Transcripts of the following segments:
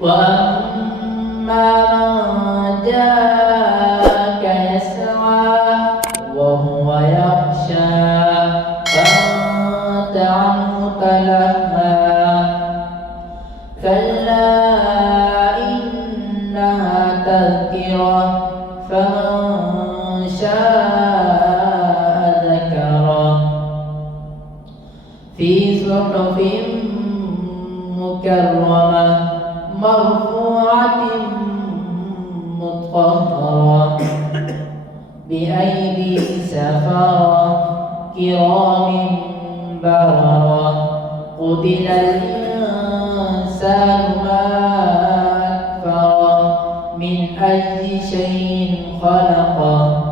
وأما من جاءك يسعى وهو يخشى فأنت عنه تلهى كلا إنها تذكرة فمن شاء ذكره في صحف مكرمة مرفوعة مطهرة بأيدي سفرة كرام بررة قتل الإنسان ما أكفره من أي شيء خلقه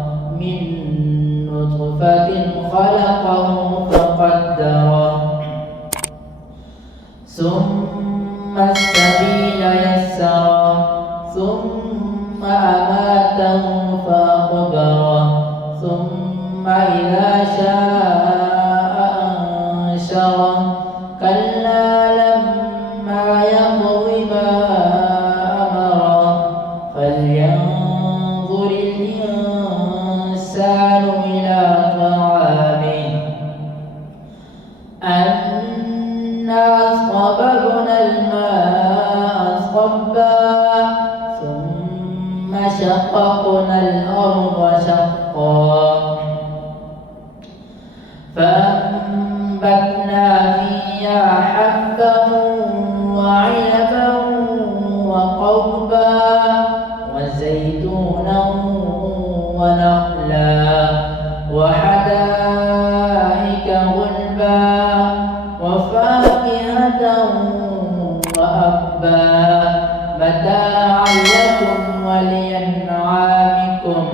من نطفة خلقه فقدره ثم السبيل يسره ثم أماته فأقبره ثم إذا شاء أنشره كلا لما يقض ما أمره فلينظر الإنسان إلى طعامه أنا صببنا الماء صبا ثم شققنا الأرض شقا فأنبتنا فيها حبا وعنبا وقضبا وزيتونا ونخلا وحدائق غلبا وفاكهة وأبا متاعا لكم ولأنعامكم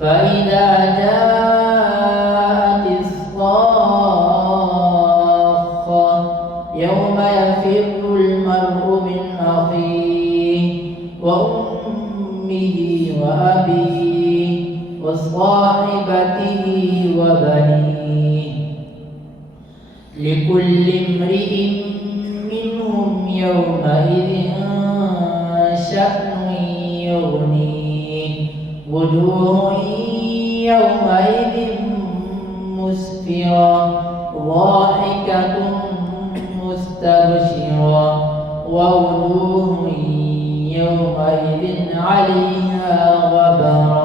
فإذا جاءت الصاخة يوم يفر المرء من أخيه وأمه وأبيه وصاحبته وبنيه لكل امرئ منهم يومئذ شأن يغنيه وجوه يومئذ مسفرة ضاحكة مستبشرة ووجوه يومئذ عليها غبرة